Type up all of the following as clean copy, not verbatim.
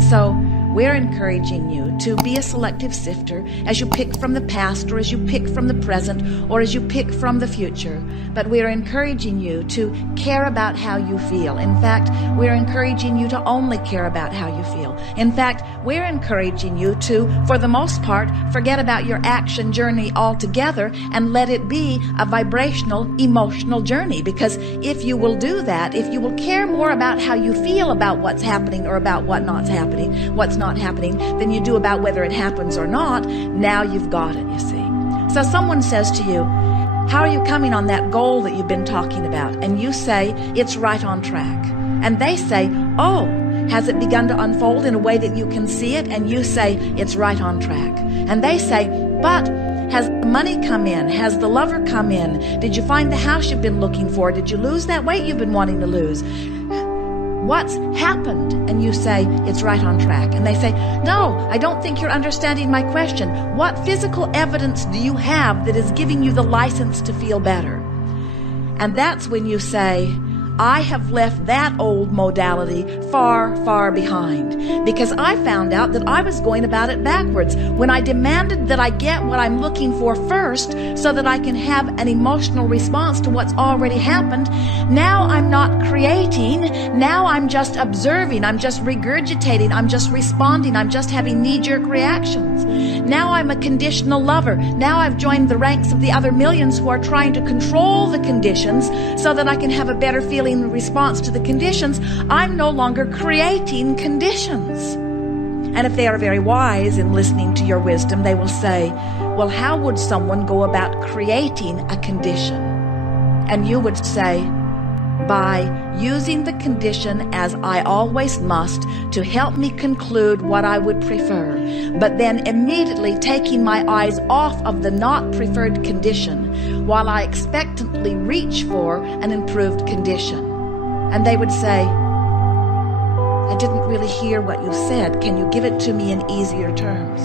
And so we're encouraging you to be a selective sifter as you pick from the past, or as you pick from the present, or as you pick from the future. But we're encouraging you to care about how you feel. In fact, we're encouraging you to only care about how you feel. In fact, we're encouraging you to, for the most part, forget about your action journey altogether and let it be a vibrational, emotional journey. Because if you will do that, if you will care more about how you feel about what's happening or about what's not happening than you do about whether it happens or not, now you've got it, you see. So someone says to you, how are you coming on that goal that you've been talking about? And you say, it's right on track. And they say, oh, has it begun to unfold in a way that you can see it? And you say, it's right on track. And they say, but has the money come in? Has the lover come in? Did you find the house you've been looking for? Did you lose that weight you've been wanting to lose? What's happened? And you say, it's right on track. And they say, no, I don't think you're understanding my question. What physical evidence do you have that is giving you the license to feel better? And that's when you say, I have left that old modality far, far behind, because I found out that I was going about it backwards. When I demanded that I get what I'm looking for first so that I can have an emotional response to what's already happened, now I'm not creating, now I'm just observing, I'm just regurgitating, I'm just responding, I'm just having knee-jerk reactions. Now I'm a conditional lover. Now I've joined the ranks of the other millions who are trying to control the conditions so that I can have a better feeling in response to the conditions. I'm no longer creating conditions. And if they are very wise in listening to your wisdom, they will say, well, how would someone go about creating a condition? And you would say, by using the condition as I always must to help me conclude what I would prefer, but then immediately taking my eyes off of the not preferred condition while I expectantly reach for an improved condition. And they would say, I didn't really hear what you said. Can you give it to me in easier terms?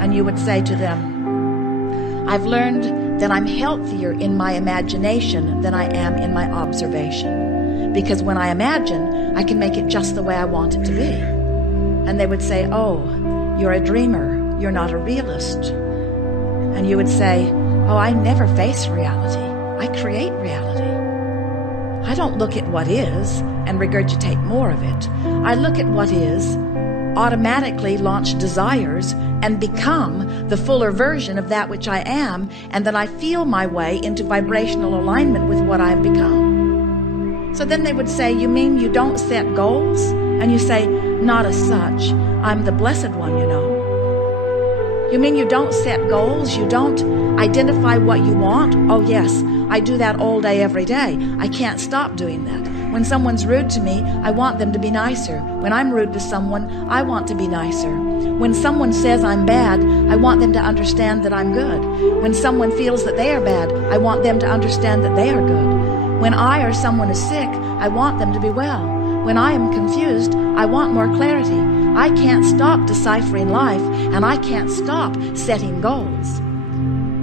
And you would say to them, I've learned that I'm healthier in my imagination than I am in my observation. Because when I imagine, I can make it just the way I want it to be. And they would say, oh, you're a dreamer. You're not a realist. And you would say, oh, I never face reality. I create reality. I don't look at what is and regurgitate more of it. I look at what is, automatically launch desires, and become the fuller version of that which I am, and then I feel my way into vibrational alignment with what I've become. So then they would say, you mean you don't set goals? And you say, not as such. I'm the blessed one, you know. You mean you don't set goals? You don't identify what you want? Oh yes, I do that all day, every day. I can't stop doing that. When someone's rude to me, I want them to be nicer. When I'm rude to someone, I want to be nicer. When someone says I'm bad, I want them to understand that I'm good. When someone feels that they are bad, I want them to understand that they are good. When I or someone is sick, I want them to be well. When I am confused, I want more clarity. I can't stop deciphering life, and I can't stop setting goals.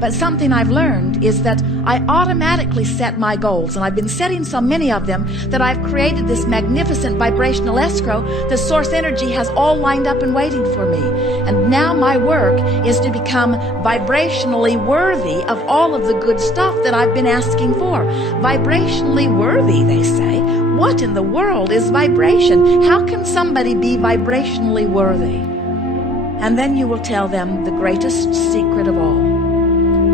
But something I've learned is that I automatically set my goals, and I've been setting so many of them that I've created this magnificent vibrational escrow. The source energy has all lined up and waiting for me. And now my work is to become vibrationally worthy of all of the good stuff that I've been asking for. Vibrationally worthy, they say. What in the world is vibration? How can somebody be vibrationally worthy? And then you will tell them the greatest secret of all.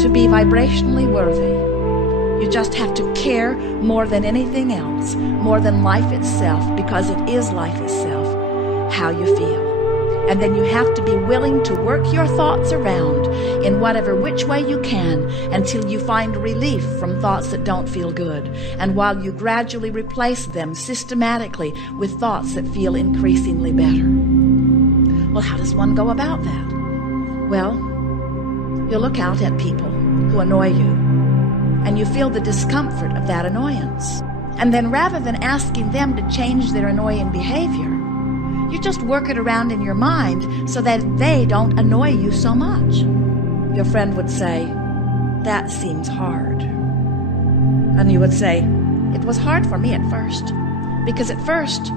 To be vibrationally worthy, you just have to care more than anything else, more than life itself, because it is life itself, how you feel. And then you have to be willing to work your thoughts around in whatever which way you can until you find relief from thoughts that don't feel good. And while you gradually replace them systematically with thoughts that feel increasingly better. Well, how does one go about that? Well, you look out at people who annoy you, and you feel the discomfort of that annoyance. And then rather than asking them to change their annoying behavior, you just work it around in your mind so that they don't annoy you so much. Your friend would say, that seems hard. And you would say, it was hard for me at first, because at first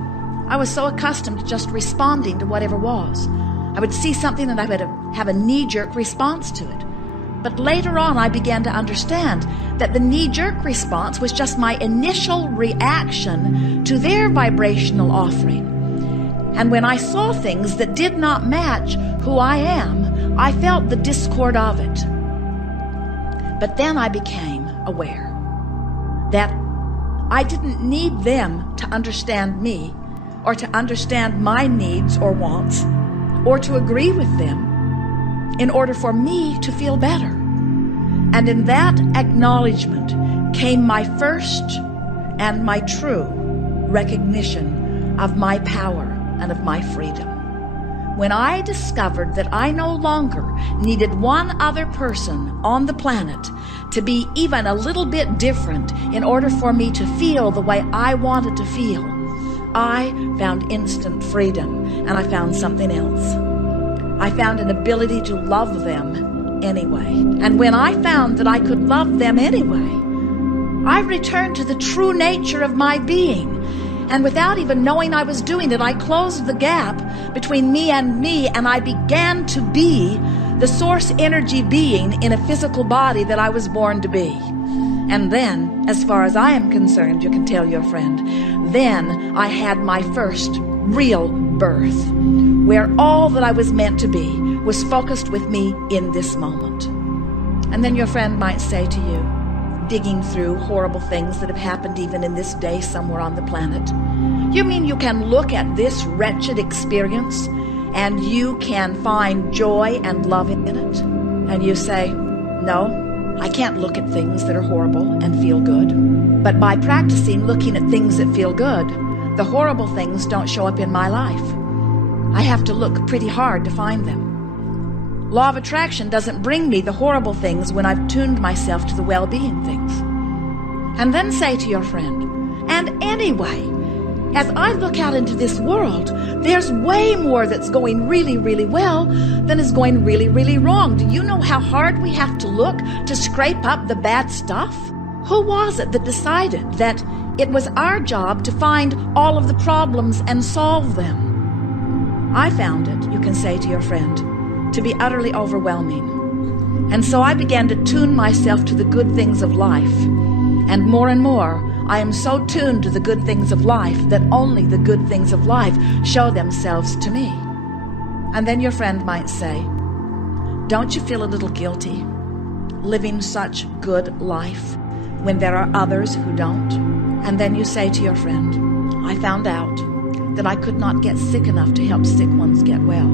I was so accustomed to just responding to whatever was. I would see something and I would have a knee-jerk response to it. But later on, I began to understand that the knee-jerk response was just my initial reaction to their vibrational offering. And when I saw things that did not match who I am, I felt the discord of it. But then I became aware that I didn't need them to understand me, or to understand my needs or wants, or to agree with them in order for me to feel better. And in that acknowledgement came my first and my true recognition of my power and of my freedom. When I discovered that I no longer needed one other person on the planet to be even a little bit different in order for me to feel the way I wanted to feel, I found instant freedom, and I found something else. I found an ability to love them anyway. And when I found that I could love them anyway, I returned to the true nature of my being. And without even knowing I was doing it, I closed the gap between me, and I began to be the source energy being in a physical body that I was born to be. And then, as far as I am concerned, you can tell your friend, then I had my first real birth, where all that I was meant to be was focused with me in this moment. And then your friend might say to you, digging through horrible things that have happened even in this day somewhere on the planet, you mean you can look at this wretched experience and you can find joy and love in it? And you say, no, I can't look at things that are horrible and feel good. But by practicing looking at things that feel good, the horrible things don't show up in my life. I have to look pretty hard to find them. Law of attraction doesn't bring me the horrible things when I've tuned myself to the well-being things. And then say to your friend, and anyway, as I look out into this world, there's way more that's going really, really well than is going really, really wrong. Do you know how hard we have to look to scrape up the bad stuff? Who was it that decided that it was our job to find all of the problems and solve them? I found it, you can say to your friend, to be utterly overwhelming. And so I began to tune myself to the good things of life. And more, I am so tuned to the good things of life that only the good things of life show themselves to me. And then your friend might say, don't you feel a little guilty living such good life when there are others who don't? And then you say to your friend, I found out that I could not get sick enough to help sick ones get well.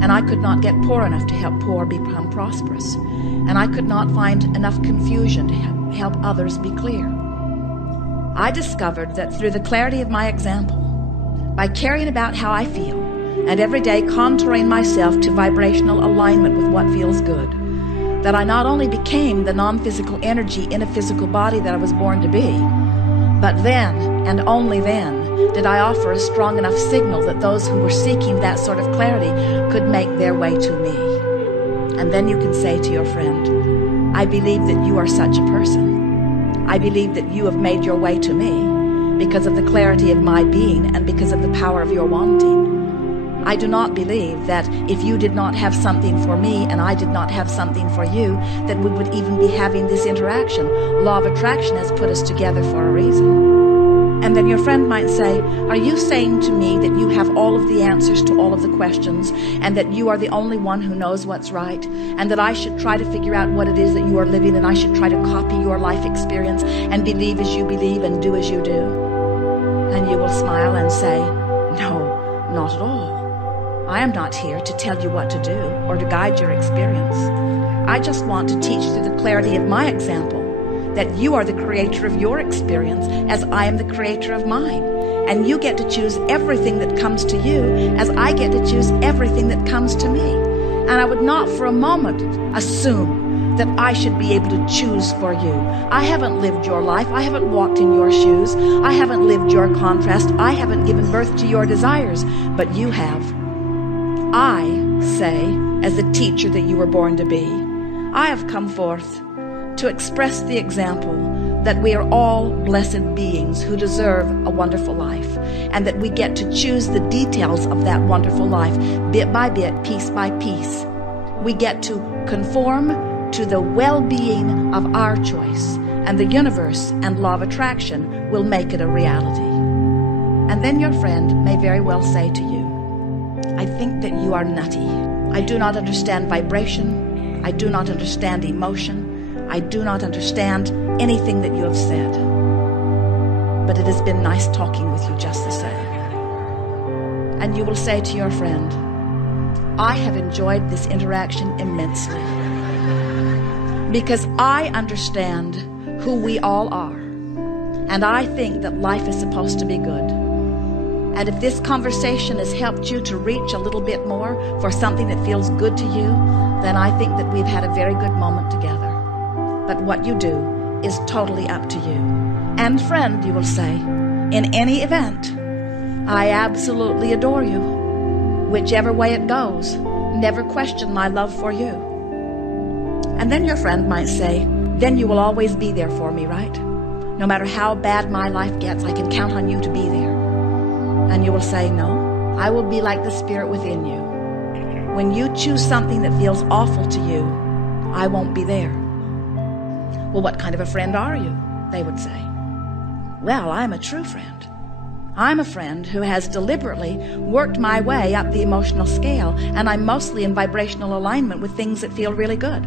And I could not get poor enough to help poor become prosperous. And I could not find enough confusion to help others be clear. I discovered that through the clarity of my example, by caring about how I feel, and every day contouring myself to vibrational alignment with what feels good, that I not only became the non-physical energy in a physical body that I was born to be, but then, and only then, did I offer a strong enough signal that those who were seeking that sort of clarity could make their way to me. And then you can say to your friend, I believe that you are such a person. I believe that you have made your way to me because of the clarity of my being and because of the power of your wanting. I do not believe that if you did not have something for me and I did not have something for you, that we would even be having this interaction. Law of attraction has put us together for a reason. And then your friend might say, are you saying to me that you have all of the answers to all of the questions and that you are the only one who knows what's right and that I should try to figure out what it is that you are living and I should try to copy your life experience and believe as you believe and do as you do? And you will smile and say, no, not at all. I am not here to tell you what to do or to guide your experience. I just want to teach through the clarity of my example that you are the creator of your experience as I am the creator of mine. And you get to choose everything that comes to you as I get to choose everything that comes to me. And I would not for a moment assume that I should be able to choose for you. I haven't lived your life. I haven't walked in your shoes. I haven't lived your contrast. I haven't given birth to your desires, but you have. I say, as the teacher that you were born to be, I have come forth to express the example that we are all blessed beings who deserve a wonderful life. and that we get to choose the details of that wonderful life, bit by bit, piece by piece. We get to conform to the well-being of our choice, and the universe and law of attraction will make it a reality. And then your friend may very well say to you, I think that you are nutty. I do not understand vibration. I do not understand emotion. I do not understand anything that you have said. But it has been nice talking with you just the same. And you will say to your friend, I have enjoyed this interaction immensely, because I understand who we all are, and I think that life is supposed to be good. And if this conversation has helped you to reach a little bit more for something that feels good to you, then I think that we've had a very good moment together. But what you do is totally up to you. And friend, you will say, in any event, I absolutely adore you. Whichever way it goes, never question my love for you. And then your friend might say, then you will always be there for me, right? No matter how bad my life gets, I can count on you to be there. And you will say, no, I will be like the spirit within you. When you choose something that feels awful to you, I won't be there. Well, what kind of a friend are you? They would say. Well, I'm a true friend. I'm a friend who has deliberately worked my way up the emotional scale, and I'm mostly in vibrational alignment with things that feel really good.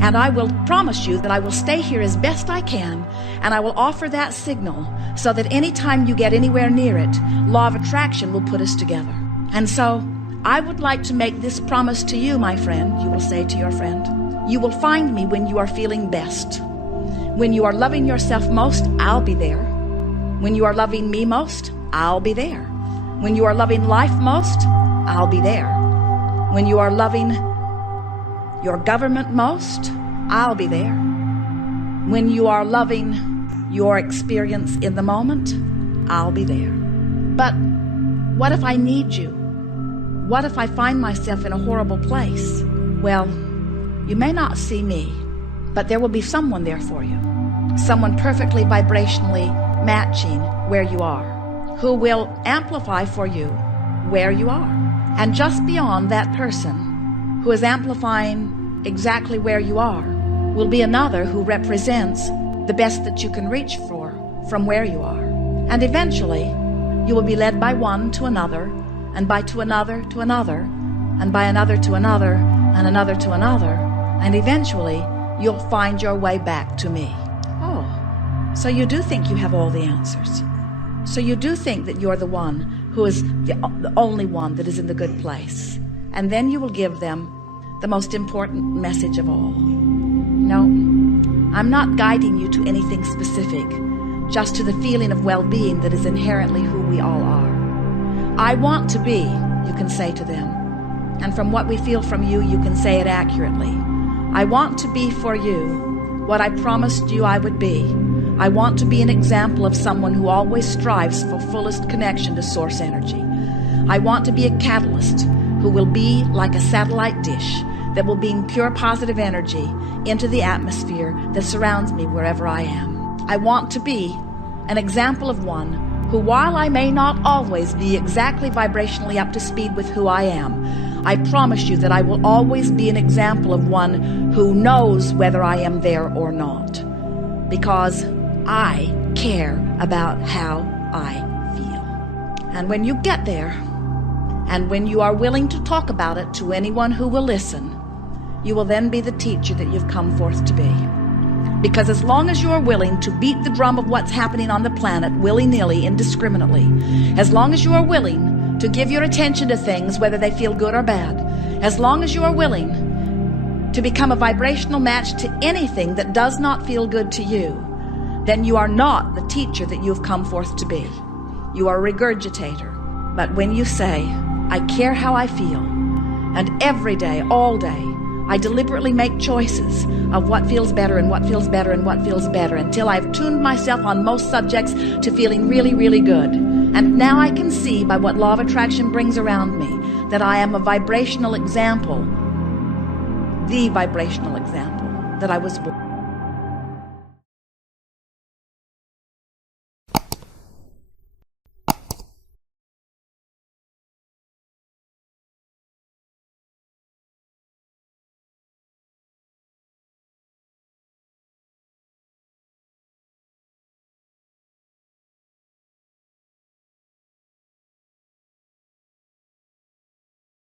And I will promise you that I will stay here as best I can, and I will offer that signal so that anytime you get anywhere near it, law of attraction will put us together. And so I would like to make this promise to you, my friend. You will say to your friend, you will find me when you are feeling best. When you are loving yourself most, I'll be there. When you are loving me most, I'll be there. When you are loving life most, I'll be there. When you are loving your government most, I'll be there. When you are loving your experience in the moment, I'll be there. But what if I need you? What if I find myself in a horrible place? Well, you may not see me, but there will be someone there for you. Someone perfectly vibrationally matching where you are, who will amplify for you where you are. And just beyond that person who is amplifying exactly where you are will be another who represents the best that you can reach for from where you are. And eventually you will be led by one to another, and by to another to another, and by another to another, and another to another, and eventually you'll find your way back to me. Oh, so you do think you have all the answers. So you do think that you're the one who is the only one that is in the good place. And then you will give them the most important message of all. No, I'm not guiding you to anything specific, just to the feeling of well-being that is inherently who we all are. I want to be, you can say to them. And from what we feel from you, you can say it accurately. I want to be for you what I promised you I would be. I want to be an example of someone who always strives for fullest connection to source energy. I want to be a catalyst who will be like a satellite dish that will beam pure positive energy into the atmosphere that surrounds me wherever I am. I want to be an example of one who, while I may not always be exactly vibrationally up to speed with who I am, I promise you that I will always be an example of one who knows whether I am there or not, because I care about how I feel. And when you get there, and when you are willing to talk about it to anyone who will listen, you will then be the teacher that you've come forth to be. Because as long as you are willing to beat the drum of what's happening on the planet willy-nilly, indiscriminately, as long as you are willing to give your attention to things whether they feel good or bad, as long as you are willing to become a vibrational match to anything that does not feel good to you, then you are not the teacher that you've come forth to be. You are a regurgitator. But when you say, I care how I feel, and every day, all day, I deliberately make choices of what feels better and what feels better and what feels better until I've tuned myself on most subjects to feeling really, really good. And now I can see by what law of attraction brings around me that I am a vibrational example, the vibrational example that I was born.